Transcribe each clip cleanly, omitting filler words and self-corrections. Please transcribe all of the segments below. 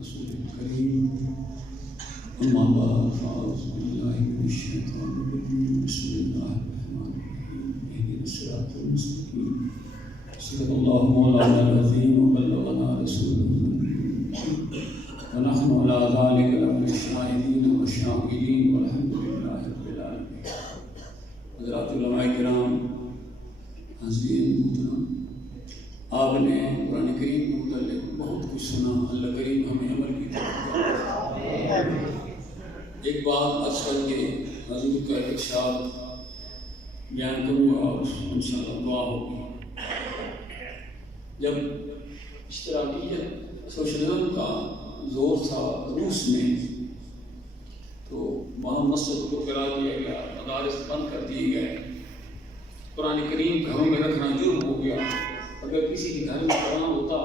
رسول الكريم أما بعد فأعوذ بالله من الشيطان الرجيم بسم الله الرحمن الرحيم اهدنا الصراط المستقيم صدق الله مولانا العظيم وبلغنا رسوله ونحن على ذلك لمن الشاهدين والشاكرين والحمد لله رب العالمين. حضرات علماء کرام، حاضرین محترم، آپ نے قرآن کریم کے متعلق بہت کچھ سنا. اللہ کریم ہمیں عمل کی توفیق. ایک بات عرض کر کے حضور کا ارشاد بیان کروں گا اور انشاءاللہ دعا ہوگی. جب اشتراکیت سوشلزم کا زور تھا روس میں تو وہاں مسجد کو گرا دیا گیا، مدارس بند کر دیے گئے، قرآن کریم گھروں میں رکھنا جرم ہو گیا. اگر کسی کے گھر میں قرآن ہوتا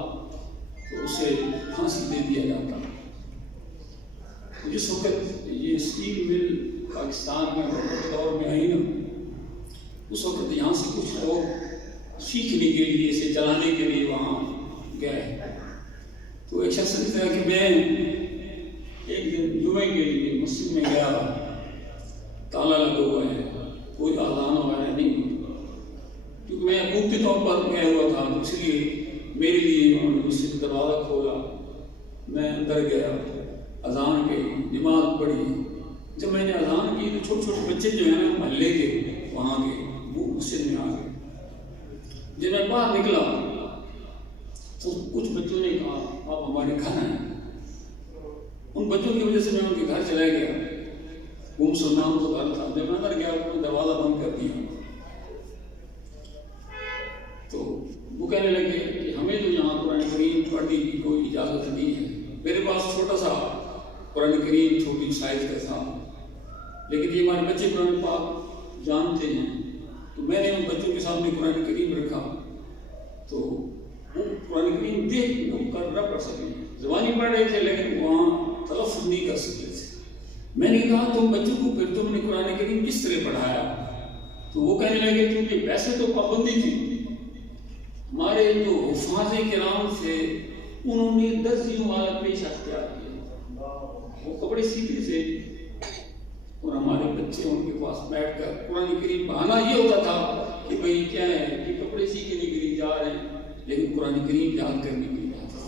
تو اسے پھانسی دے دیا جاتا. جس وقت یہ اسٹیل مل پاکستان میں دور میں آئی نا، اس وقت یہاں سے کچھ لوگ سیکھنے کے لیے، اسے چلانے کے لیے وہاں گئے. تو ایک شخص نے کہا کہ میں ایک دن جمعے کے لیے مسجد میں گیا، تالا لگا ہوا ہے، کوئی اذان وغیرہ نہیں، کیونکہ میں حقوقی طور پر گیا ہوا تھا، اس لیے میرے لیے انہوں نے مسجد کا دروازہ کھولا. میں اندر گیا، اذان کی نماز پڑھی. جب میں نے اذان کی تو چھوٹے چھوٹے بچے جو ہیں نا محلے کے وہاں کے وہ مسجد میں آ گئے. جب میں باہر نکلا تو کچھ بچوں نے کہا آپ ہمارے گھر ہیں. ان بچوں کی وجہ سے میں ان کے گھر چلا گیا. وہ مسلمان تو گھر تھا. جب میں اندر گیا انہوں نے دروازہ بند کر دیا. تو وہ کہنے لگے کہ ہمیں تو یہاں قرآن کریم پڑھنے کی کوئی اجازت نہیں ہے. میرے پاس چھوٹا سا قرآن کریم چھوٹی سائز کا تھا، لیکن یہ ہمارے بچے قرآن پاک جانتے ہیں. تو میں نے ان بچوں کے سامنے قرآن کریم رکھا تو وہ قرآن کریم دیکھ کر نہ پڑھ سکے. زبانی پڑھ رہے تھے لیکن وہاں تلفظ نہیں کر سکتے تھے. میں نے کہا تم بچوں کو پھر تم نے قرآن کریم کس طرح پڑھایا؟ تو وہ کہنے لگے کیونکہ ویسے تو پابندی تھی، ہمارے جو حفاظ کرام تھے انہوں نے درزیوں والا پیش اختیار کیا. وہ کپڑے سیتے تھے اور ہمارے بچے ان کے پاس بیٹھ کر قرآن کریم بہانا یہ ہوتا تھا کہ بھئی کیا ہے کہ کپڑے سیکھنے کے لیے جا رہے ہیں لیکن قرآن کریم یاد کرنے کے لیے جاتے ہیں.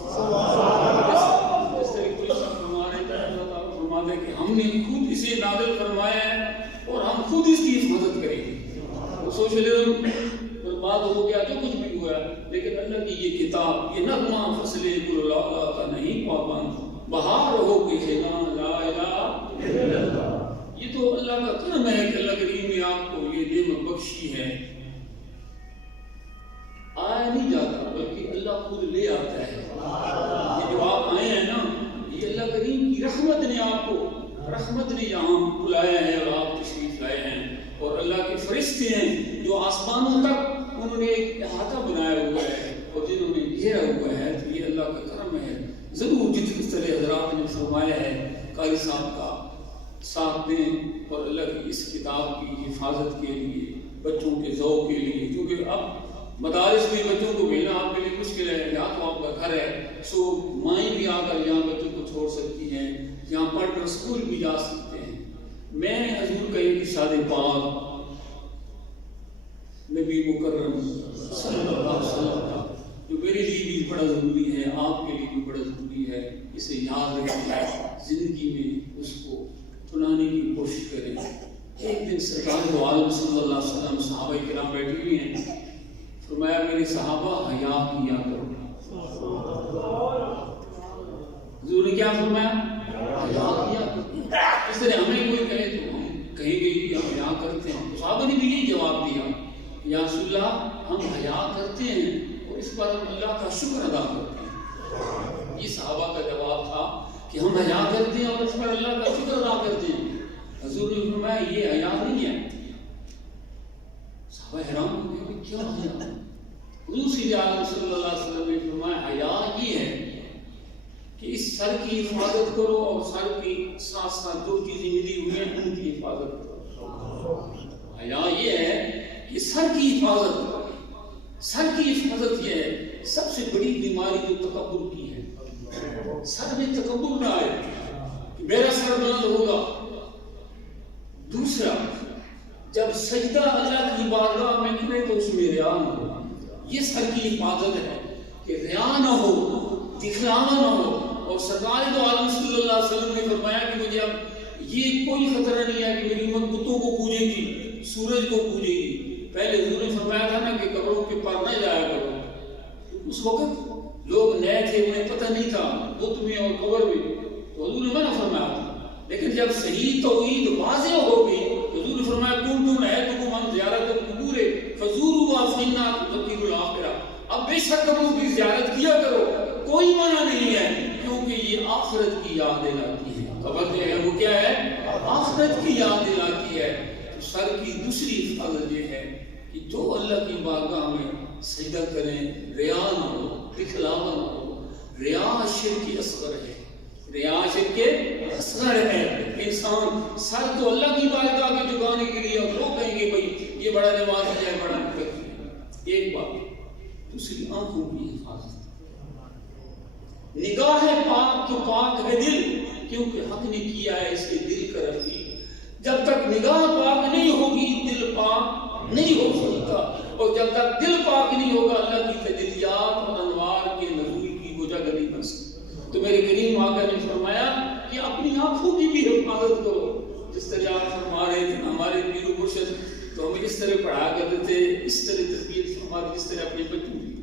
اس طرح کوئی شخص ہمارے فرماتے کہ ہم نے خود اسے نازل فرمایا ہے اور ہم خود اس کی حفاظت کریں گے. سوشلزم برباد ہو گیا جو کچھ بھی ہوا، لیکن اللہ کی یہ کتاب، یہ نغمہ فصل گل لالا کا نہیں پابند، بہار ہو کہ لا الہ الا اللہ. یہ تو اللہ کا کرم ہے کہ اللہ کریم نے آپ کو یہ نعمت بخشی ہے. آیا نہیں جاتا بلکہ اللہ خود لے آتا ہے. یہ جو آپ آئے ہیں نا، یہ اللہ کریم کی رحمت نے آپ کو، رحمت نے یہاں بلایا ہے اور آپ تشریف لائے ہیں. اور اللہ کے فرشتے ہیں جو آسمانوں تک انہوں نے ایک احاطہ بنایا ہوا ہے اور جنہوں نے گھیرا ہوا ہے. تو یہ اللہ کا کرم ہے. ضرور جس طرح حضرات نے فرمایا ہے قاری صاحب کا ساتھ دیں اور اللہ کی اس کتاب کی حفاظت کے لیے، بچوں کے ذوق کے لیے، کیونکہ اب مدارس میں بچوں کو بھیجنا آپ کے لیے مشکل ہے. یہاں تو آپ کا گھر ہے، سو مائیں بھی آ کر یہاں بچوں کو چھوڑ سکتی ہیں، یہاں پڑھ کر اسکول بھی جا سکتے ہیں. میں نے حضور کا ایک ارشاد پاک نبی مکرم صلی اللہ علیہ وسلم کا جو میرے لیے بھی بڑا ضروری ہے، آپ کے لیے بھی بڑا ضروری ہے، اسے یاد رکھیں، زندگی میں اس کو اپنانے کی کوشش کریں. ایک دن سرکار دو عالم صلی اللہ علیہ وسلم صحابہ کرام بیٹھے ہوئے ہیں. فرمایا میرے صحابہ حیا کیا کرو. حضور نے کیا فرمایا؟ حیا کیا کرو. اس طرح ہمیں کوئی کہے تو ہم کہیں گے کہ ہم حیا کرتے ہیں. صحابہ نے بھی یہی جواب دیا، یا رسول اللہ ہم حیا کرتے ہیں اور اس پر ہم اللہ کا شکر ادا کرتے ہیں. یہ صحابہ کا جواب تھا کہ ہم حیا کرتے ہیں اور اس پر اللہ کا شکر ادا کرتے ہیں. حضور نے فرمایا یہ حیا نہیں ہے. صحابہ حیران ہو گئے کہ کیا حیا؟ حضور صلی اللہ علیہ وسلم نے فرمایا حیا یہ ہے کہ اس سر کی حفاظت کرو اور سر کی ساتھ ساتھ جو چیزیں ملی ہوئی ہیں ان کی حفاظت کرو. حیا یہ ہے کہ سر کی حفاظت کرو. سر کی حفاظت یہ ہے سب سے بڑی بیماری جو تکبر کی ہے. سر میں تکبر نہ آئے کہ میرا سر بلند ہوگا. دوسرا، جب سجدہ اللہ کی بارگاہ میں کرے تو اس میں ریا نہ ہو. یہ سر کی حفاظت ہے کہ ریا نہ ہو، دکھلاوا نہ ہو. اور سرکار دو عالم صلی اللہ علیہ وسلم نے فرمایا کہ مجھے اب یہ کوئی خطرہ نہیں ہے کہ میری امت بتوں کو پوجے گی، سورج کو پوجے گی. پہلے حضور نے فرمایا تھا نا کہ قبروں کے پر نہ جایا کرو. اس وقت لوگ نئے تھے، انہیں پتہ نہیں تھا بت میں اور قبر میں، تو حضور نے منع فرمایا تھا. لیکن جب صحیح توحید واضح ہو گئی، حضور نے فرمایا کنتم نہیتکم عن زیارت القبور فزوروها فإنها تذکر الآخرہ. اب بے شک قبروں کی زیارت کیا کرو، کوئی منع نہیں ہے، کیونکہ یہ آخرت کی یاد دلاتی ہے. قبر جو ہے وہ کیا ہے؟ آخرت کی یاد دلاتی ہے. تو سر کی دوسری حفاظت یہ ہے کہ جو اللہ کی بارگاہ میں سجدہ کریں ریا نہ ہو، دکھلاوا نہ ہو. ریا شرک اصغر ہے، ریا شرک اصغر ہے. انسان سر تو اللہ کی بارگاہ میں جھکانے کے لیے، اور لوگ کہیں گے بھائی یہ بڑا نماز ہے، بڑا متقی. ایک بات. دوسری آنکھوں کی حفاظت. نگاہ پاک تو پاک ہے دل، کیونکہ حق نے کیا ہے اس کے دل کا رفیق. جب تک نگاہ پاک نہیں ہوگی دل پاک نہیں ہو سکتا، اور جب تک دل پاک نہیں ہوگا اللہ کی تجلیات اور انوار کے نزول کی وہ جگہ نہیں بن سکتی. تو میرے کریم آقا نے فرمایا کہ اپنی آنکھوں کی بھی حفاظت کرو. جس طرح آپ فرما رہے تھے ہمارے پیر و مرشد تو ہمیں اس طرح پڑھا کرتے تھے، اس طرح تربیت فرماتے جس طرح اپنے بچوں کی.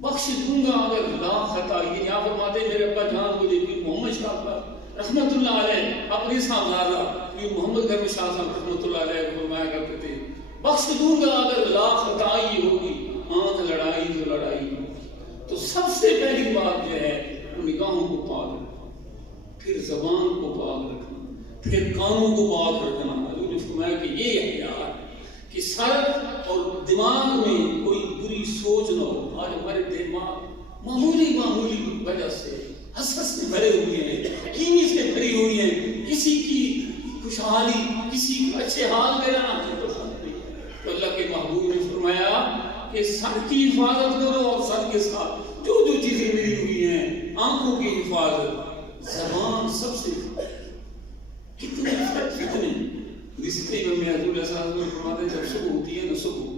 بخش دوں گا اگر لا خطا. یہ آپ فرماتے میرے ابا جان مجھے پیر محمد شاہ صاحب رحمت اللہ علیہ اپنے سامنے پیر محمد گرم شاہ صاحب رحمت اللہ علیہ فرمایا کرتے تھے بخش دوں گا اگر لا خطائی ہوگی، آنکھ لڑائی تو لڑائی ہوگی. تو سب سے پہلی بات جو ہے وہ نگاہوں کو پاک رکھنا، پھر زبان کو پاک رکھنا، پھر کانوں کو پاک رکھنا. حضور نے فرمایا کہ یہ احتیاط کہ سر اور دماغ میں کوئی بری سوچ نہ ہو. آج ہمارے دماغ معمولی وجہ سے حسد سے بھرے ہوئے ہیں، کینی سے بھری ہوئی ہیں. کسی کی خوشحالی، کسی کے اچھے حال میں رہنا ہمیں پسند نہیں. تو اللہ کے محبوب نے فرمایا کہ سر کی حفاظت کرو، اور سر کے ساتھ جو جو چیزیں ملی ہوئی ہیں، آنکھوں کی حفاظت، زبان سب سے. کتنے رشتے میں حضور علیہ السلام نے فرماتے ہیں جب صبح ہوتی ہے نا، صبح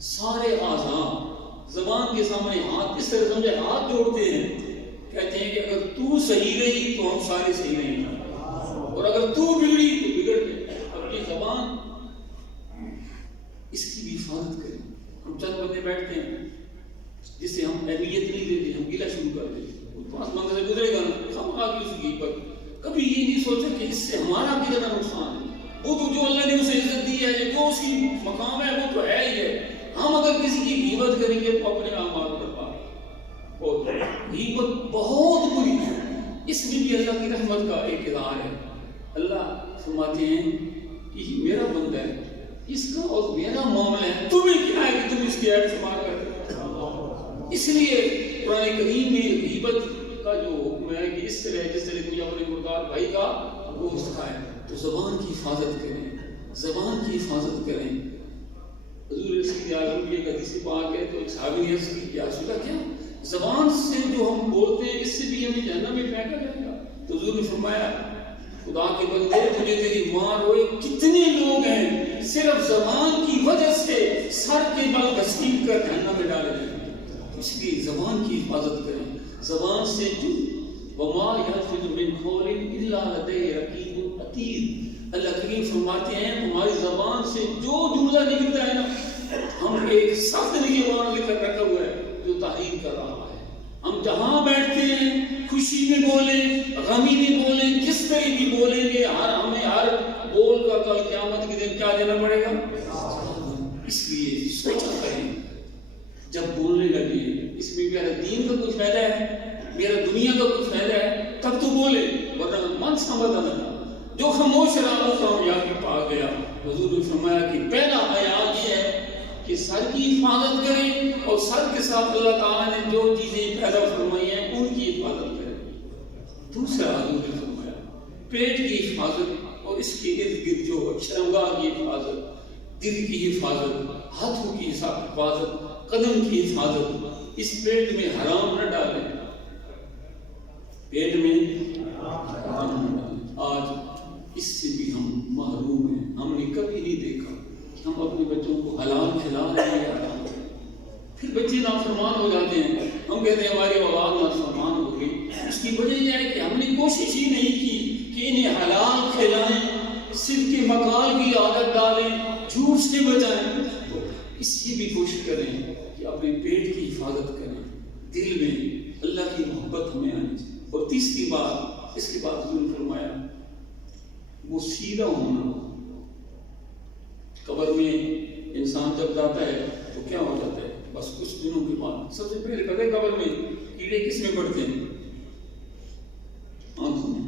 سارے اعضاء زبان کے سامنے ہاتھ اس طرح سمجھے ہاتھ جوڑتے ہیں، کہتے ہیں کہ اگر تو صحیح رہی تو ہم سارے صحیح رہیں گے، اور اگر تو بگڑی تو بگڑ گئے. اب یہ زبان اس کی بھی حفاظت کریں. ہم چند بندے بیٹھتے ہیں جس سے ہم اہمیت نہیں دیتے، ہم گلا شروع کر دیتے. پانچ بندے سے گزرے گا ہم آگے اس کی پر کبھی یہ نہیں سوچا کہ اس سے ہمارا کتنا نقصان ہے. وہ تو جو اللہ نے اسے عزت دی ہے، جو اس کی مقام ہے وہ تو ہے ہی ہے. ہم اگر کسی کی غیبت کریں گے تو اپنے اعمال برباد. اور غیبت بہت بری ہے، اس میں بھی اللہ کی رحمت کا ایک اظہار ہے. اللہ فرماتے ہیں کہ میرا بندہ ہے، اس کا اور میرا معاملہ ہے، تمہیں کیا ہے کہ تم اس کی عیب شمار کرتے ہو. اس لیے قرآن کریم میں غیبت کا جو حکم ہے کہ اس طرح جس طرح کوئی اپنے مردار بھائی کا گوشت کھائے. تو زبان کی حفاظت کریں، زبان کی حفاظت کریں. حضور رسول اعظم کی ایک حدیث پاک ہے تو ایک صحابی نے عرض کی یا رسول اللہ کیا زبان سے جو ہم بولتے ہیں اس سے بھی ہمیں جہنم میں پھینکا جائے گا؟ تو حضور نے فرمایا خدا کے بندے تجھے تیری ماں روئے کتنے لوگ ہیں صرف زبان کی وجہ سے سر کے بل گھسیٹ کر جہنم میں ڈالے جائیں گے. اس لیے زبان کی حفاظت کریں. زبان سے جو وما یلفظ من قول الا لدیہ رقیب عتید. اللہ کریم فرماتے ہیں تمہاری زبان سے جو جملہ نکلتا ہے نا، ہم ایک سخت نگہبان لے کر رکھا ہوا ہے جو تحریر کر رہا ہے. ہم جہاں بیٹھتے ہیں خوشی میں بولیں، غمی میں بولیں، جس طرح بھی بولیں گے ہمیں ہر بول کا کل قیامت کے دن کیا دینا پڑے گا. اس لیے سوچا کریں جب بولنے لگے اس میں میرا دین کا کچھ فائدہ ہے، میرا دنیا کا کچھ فائدہ ہے تب تو بولے، ورنہ من سمجھا نہ. جو خاموش رہا وہ کامیابی پا گیا. حضور نے فرمایا کہ پہلا حیات یہ ہے کہ سر کی حفاظت کریں، اور سر کے ساتھ اللہ تعالیٰ نے جو چیزیں پیدا فرمائی ہیں ان کی حفاظت کریں. دوسرا حضور نے فرمایا پیٹ کی حفاظت، اور اس کے ارد گرد جو شرمگاہ کی حفاظت، دل کی حفاظت، ہاتھوں کی حفاظت، قدم کی حفاظت. اس پیٹ میں حرام نہ ڈالیں، پیٹ میں آج اس سے بھی ہم محروم ہیں. ہم نے کبھی نہیں دیکھا کہ ہم اپنے بچوں کو حلال کھلا رہے ہیں. پھر بچے نافرمان ہو جاتے ہیں. ہم کہتے ہیں ہماری اولاد نافرمان ہو گئی. اس کی وجہ یہ ہے کہ ہم نے کوشش ہی نہیں کی کہ انہیں حلال کھلائیں, صرف کے مکال کی عادت ڈالیں, جھوٹ سے بچائیں. تو اس کی بھی کوشش کریں کہ اپنے پیٹ کی حفاظت کریں. دل میں اللہ کی محبت ہمیں آنی چاہیے. اور تیسری بات, اس کے بعد حضور نے فرمایا وہ سیدھا ہونا. قبر میں انسان جب جاتا ہے تو کیا ہو جاتا ہے؟ بس کچھ دنوں کے بعد سب سے پہلے پتہ ہے قبر میں کیڑے کس میں پڑتے ہیں؟ آنکھوں میں.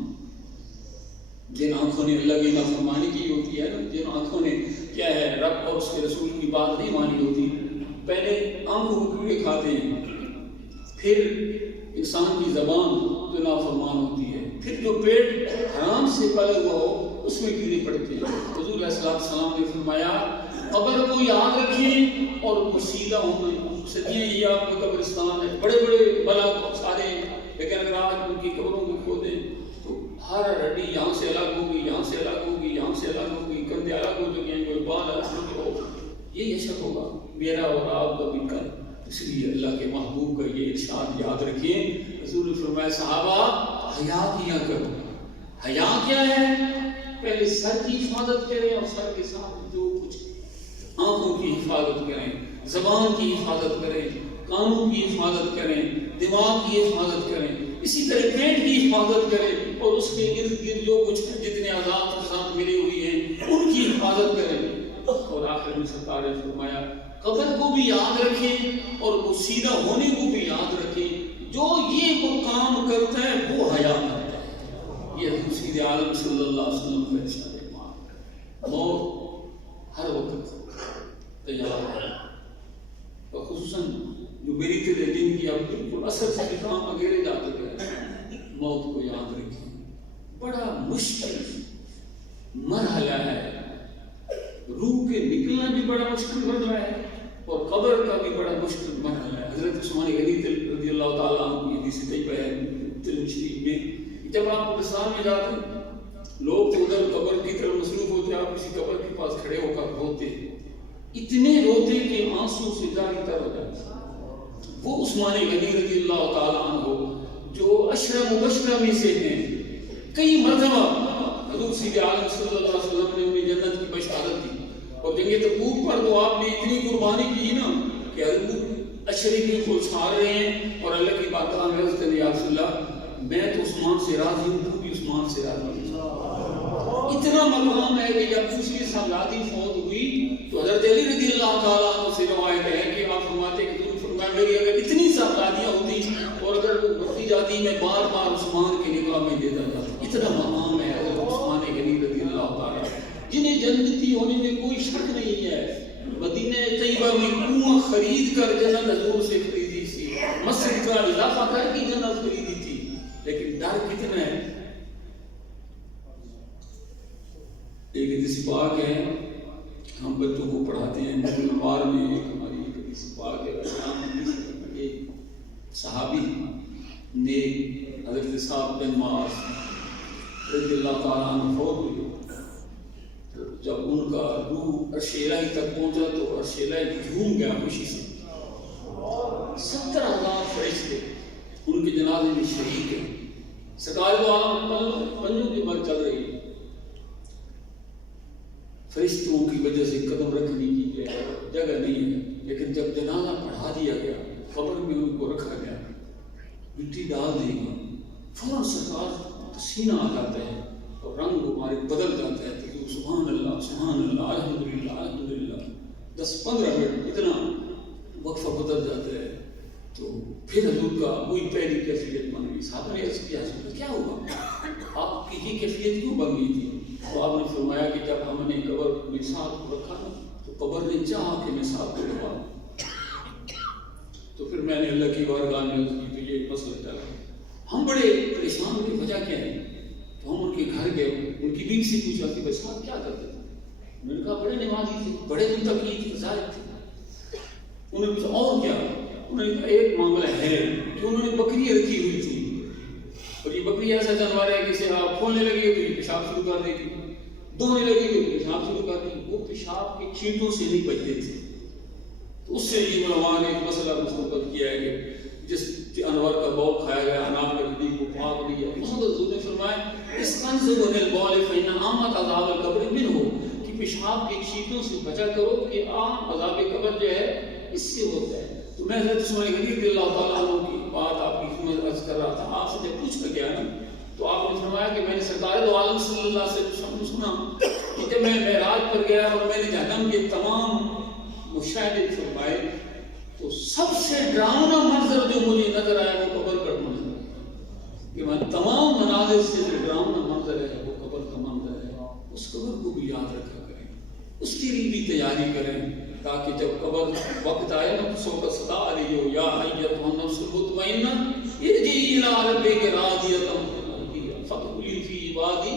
جن آنکھوں نے اللہ کی نافرمانی کی ہوتی ہے نا, جن آنکھوں نے کیا ہے رب اور اس کے رسول کی بات نہیں مانی ہوتی, پہلے آنکھوں کو کیڑے کھاتے ہیں. پھر انسان کی زبان جو نافرمان ہوتی ہے, پھر جو پیٹ حرام سے پلا ہوا ہو اس میں کیڑے پڑتے ہیں. حضور علیہ السلام نے فرمایا قبر کو یاد رکھیں اور وہ سیدھا ہونا. صدیاں یہ آپ کا قبرستان ہے, بڑے بڑے بلا سارے ہیں, لیکن اگر آج ان کی قبروں کو کھودیں تو ہر ہڈی یہاں سے الگ ہوگی, یہاں سے الگ ہوگی, یہاں سے الگ ہوگی, کندھے الگ ہو چکے ہیں, کوئی بال الگ ہو چکے ہو. یہ شک ہوگا میرا اور آپ کا بھی کل. اس لیے اللہ کے محبوب کا یہ ارشاد یاد رکھیں. حضور نے فرمایا صحابہ حیا کیا کرو. حیا کیا ہے؟ پہلے سر کی حفاظت کریں اور سر کے ساتھ جو کچھ آنکھوں کی حفاظت کریں, زبان کی حفاظت کریں, کانوں کی حفاظت کریں, دماغ کی حفاظت کریں, اسی طرح پیٹ کی حفاظت کریں اور اس کے ارد گرد جو کچھ جتنے اعضاء کے ساتھ ملے ہوئی ہیں ان کی حفاظت کریں. اور آخر میں سرکار نے فرمایا قبر کو بھی یاد رکھیں اور وہ سیدھا ہونے کو بھی یاد رکھیں. جو یہ وہ کام کرتا ہے وہ حیا کرتا ہے. یہ حضور سید عالم صلی اللہ علیہ وسلم کا ارشاد ہے. موت ہر وقت تیار ہے, اور خصوصاً جو میری طرح جن کی اب بالکل اثر سے کام وغیرہ جاتے ہیں, موت کو یاد رکھیں. بڑا مشکل مرحلہ ہے. روح کے نکلنا بھی بڑا مشکل مرحلہ ہے اور قبر کا بھی بڑا مشکل مرحلہ ہے. حضرت عثمان غنی رضی اللہ تعالیٰ عنہ کی حدیث طیبہ ہے ترمذی شریف میں, جب آپ قبرستان میں جاتے ہیں لوگ تو ادھر قبر کی طرف مصروف ہوتے, آپ کسی قبر کے پاس کھڑے ہو کر روتے, اتنے روتے کہ آنسو سے جاری تر ہو جاتے. وہ عثمان غنی رضی اللہ تعالیٰ عنہ جو عشرہ مبشرہ میں سے ہیں, کئی مرتبہ حضور سید عالم صلی اللہ علیہ وسلم نے انہیں جنت کی بشارت دی. اور جنگ تبوک پر تو آپ نے اتنی قربانی کی نا کہ حضور اشرفی کو چھاڑ رہے ہیں اور اللہ کی بارگاہ میں عرض کرتے ہیں یا رسول اللہ میں تو عثمان سے راضی ہوں, تو بھی عثمان سے راضی ہوں. اتنا مقام ہے کہ جب دوسری سالادی فوت ہوئی تو حضرت علی رضی اللہ تعالیٰ عنہ سے روایت ہے کہ آپ فرماتے کہ حضور فرمایا میری اگر اتنی سالادیاں ہوتی اور اگر وہ بڑھتی جاتی میں بار بار عثمان کی نگاہ میں دیتا جاتا. اتنا مقام ہے حضرت عثمان غنی رضی اللہ تعالیٰ جنہیں جنتی ہونے میں کوئی شک نہیں ہے. مدینہ طیبہ میں کنواں خرید کر جنت حضور سے خریدی تھی, مسجد کا اضافہ کر کے جنت خریدی تھی, لیکن ڈر کتنا ہے. ایک حدیث پاک ہے ہم بچوں کو پڑھاتے ہیں بار میں, ایک ہماری ایک حدیث پاک ہے. ایک صحابی نے حضرت صاحب بن معاذ رضی اللہ تعالیٰ عنہ فوت ہوئے. جب ان کا روح عرش الہی تک پہنچا تو عرش الہی جھوم گیا خوشی سے. 70,000 فرشتے ان کے جنازے میں شریک ہیں. سرکار دو عالم پنجوں کی بات چل رہی ہے. فرشتوں کی وجہ سے قدم رکھنے کی جگہ نہیں ہے, لیکن جب جنازہ پڑھا دیا گیا قبر میں ان کو رکھا گیا, مٹی ڈال دی گئی, فوراً سرکار پسینہ آ جاتا ہے اور رنگ ہمارے بدل جاتا ہے. تو سبحان اللہ الحمدللہ الحمدللہ 10-15 منٹ اتنا وقفہ بدل جاتا ہے. تو پھر حضور کا وہی پہلی کیفیت بن گئی. صاحب نے عرض کیا کیا ہوا, آپ کی یہ کیفیت کیوں بن گئی تھی؟ تو آپ نے فرمایا کہ جب ہم نے قبر میں ساتھ کو رکھا نا تو قبر نے چاہا کہ میں ساتھ کو دبا. تو پھر میں نے اللہ کی بارگاہ میں عرض کی تو یہ مسئلہ چلا. ہم بڑے پریشان ہوئے, وجہ کیا ہے؟ تو ہم ان کے گھر گئے, ان کی بیوی سے پوچھا کہ بھائی صاحب کیا کرتے تھے؟ انہوں نے کہا بڑے نمازی تھے, بڑے متقی تھے, زاہد تھے. انہوں نے پوچھا اور کیا؟ انہوں نے کہا ایک معاملہ ہے کہ انہوں نے بکری رکھی ہوئی تھی اور یہ بکری ایسا جانور ہے کہ اسے آپ کھولنے لگے تو یہ پیشاب شروع کر دے گی، دھونے لگے تو پیشاب شروع کر دے گی۔ وہ پیشاب کے چھینٹوں سے نہیں بچتے تھے۔ تو اس سے یہ علماء نے ایک مسئلہ مستقبل کیا ہے کہ جس جانور کا بول کھایا گیا اناج کے نزدیک کو پاک نہیں ہے۔ محمد حضور نے فرمایا اس انزل البول فإن عامۃ عذاب القبر منہ، کہ پیشاب کے چھینٹوں سے بچا کرو کہ عام عذاب قبر جو ہے اس سے ہوتا ہے۔ تو میں حضرت عثمان غنی رضی اللہ تعالیٰ عنہ کی بات آپ کی خدمت عرض کر رہا تھا، آپ سے جب پوچھ کر گیا نا تو آپ نے فرمایا کہ میں نے سرکار دو عالم صلی اللہ علیہ وسلم سے سنا کہ جب میں معراج پر گیا اور میں نے جہنم کے تمام مشاہدے فرمائے تو سب سے ڈراؤنا منظر جو مجھے نظر آیا وہ قبر کا منظر ہے، کہ میں تمام مناظر سے جو ڈراؤنا منظر ہے وہ قبر کا منظر ہے۔ اس قبر کو بھی یاد رکھا کریں، اس کے لیے بھی تیاری کریں، تاکہ جب قبر وقت آئے نا تو سو کا صدا آ رہی ہو، یا ایتھا النفس المطمئنہ ارجعی الی ربک راضیۃ مرضیہ فادخلی فی عبادی۔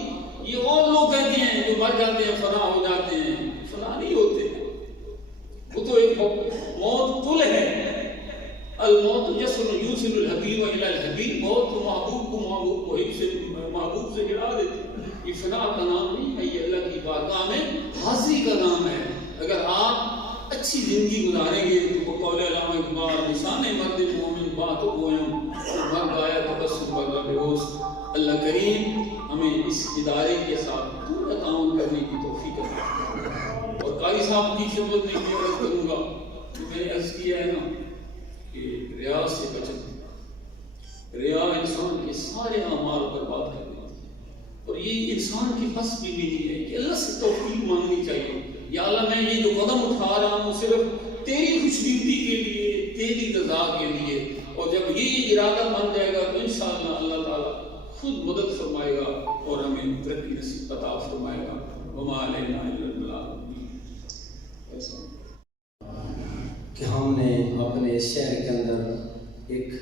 یہ اور لوگ کہتے ہیں جو مر جاتے ہیں فنا ہو جاتے ہیں، فنا نہیں ہوتے، وہ تو ایک موت پل ہے۔ الموت جسر یوصل الحبیب الی الحبیب، موت تو محبوب کو محبوب سے گرا دیتے۔ یہ فنا کا نام نہیں ہے، یہ اللہ کی بارگاہ میں حاضری کا نام ہے۔ اگر آپ اچھی زندگی گزاریں گے تو وہ قول علامہ اقبال نشان مرد مومن باتوں گویم مر گایا تبسم بگا بیہوش۔ اللہ کریم ہمیں اس ادارے کے ساتھ پورا تعاون کرنے کی توفیق عطا۔ اور قاری صاحب کی خدمت میں یہ عرض کروں گا کہ میں نے عرض کیا ہے نا کہ ریا سے بچت، ریا انسان کے سارے اعمال پر بات کر دیتی ہے، اور یہ انسان کی بس بھی نہیں ہے کہ اللہ سے توفیق مانگنی چاہیے، یا اللہ میں یہ جو قدم اٹھا رہا ہوں صرف تیری خوشنودی کے لیے، تیری رضا کے لیے، اور جب یہ ارادہ بن جائے گا تو انشاءاللہ اللہ تعالیٰ خود مدد فرمائے گا اور ہمیں ترقی نصیب عطا فرمائے گا۔ وما علینا الا البلاغ۔ کہ ہم نے اپنے شہر کے اندر ایک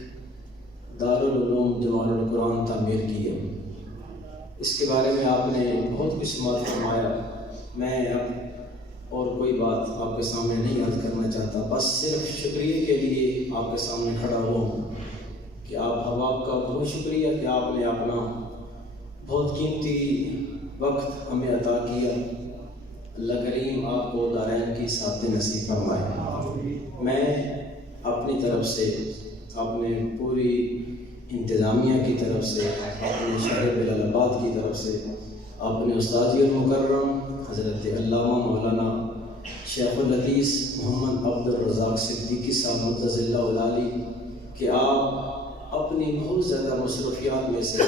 دارالعلوم جمال القرآن تعمیر کی ہے، اس کے بارے میں آپ نے بہت کچھ سماعت فرمایا۔ میں اب اور کوئی بات آپ کے سامنے نہیں عرض کرنا چاہتا، بس صرف شکریہ کے لیے آپ کے سامنے کھڑا ہوا ہوں کہ آپ کا بہت شکریہ کہ آپ نے اپنا بہت قیمتی وقت ہمیں عطا کیا۔ اللہ کریم آپ کو دارین کی سعادت نصیب فرمائے۔ میں اپنی طرف سے، اپنے پوری انتظامیہ کی طرف سے، اپنے شہر بلال آباد کی طرف سے، اپنے استاذ المکرم حضرت علامہ مولانا شیخ الحدیث محمد عبد الرزاق صدیقی صاحب مقدس اللہ علی کہ آپ اپنی بہت زیادہ مصروفیات میں سے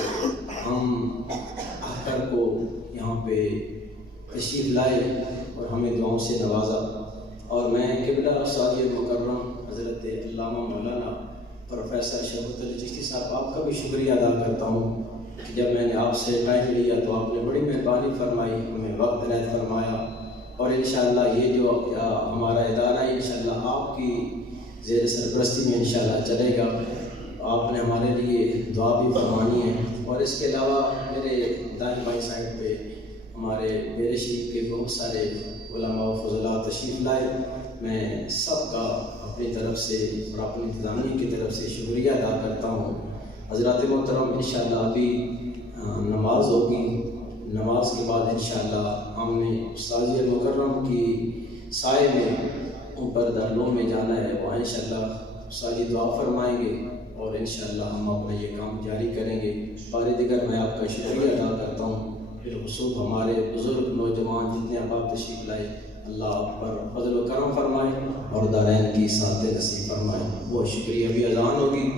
ہم احکر کو یہاں پہ تشریف لائے اور ہمیں دعاؤں سے نوازا، اور میں قبلہ استاذ المکرم حضرت علامہ مولانا پروفیسر شوکت علی چشتی صاحب آپ کا بھی شکریہ ادا کرتا ہوں کہ جب میں نے آپ سے ٹائم لیا تو آپ نے بڑی مہربانی فرمائی، ہمیں وقت عنایت فرمایا، اور انشاءاللہ یہ جو ہمارا ادارہ ہے انشاءاللہ آپ کی زیر سرپرستی میں انشاءاللہ چلے گا۔ آپ نے ہمارے لیے دعا بھی فرمانی ہے، اور اس کے علاوہ میرے دائیں بائیں سائڈ پہ ہمارے میرے شریف کے بہت سارے علماء و فضلاء تشریف لائے۔ میں سب کا اپنی طرف سے اور اپنی انتظامیہ کی طرف سے شکریہ ادا کرتا ہوں۔ حضرات محترم انشاءاللہ ابھی نماز ہوگی، نماز کے بعد انشاءاللہ ہم نے استاذ مکرم کی سائے میں اوپر دارالعلوم میں جانا ہے، وہاں انشاءاللہ استاذ دعا فرمائیں گے اور انشاءاللہ ہم اپنا یہ کام جاری کریں گے۔ بار دیگر میں آپ کا شکریہ ادا کرتا ہوں، بالخصوص ہمارے بزرگ نوجوان جتنے احباب تشریف لائے، اللہ آپ پر فضل و کرم فرمائے اور دارین کی سعادت نصیب فرمائے۔ وہ شکریہ، ابھی اذان ہوگی۔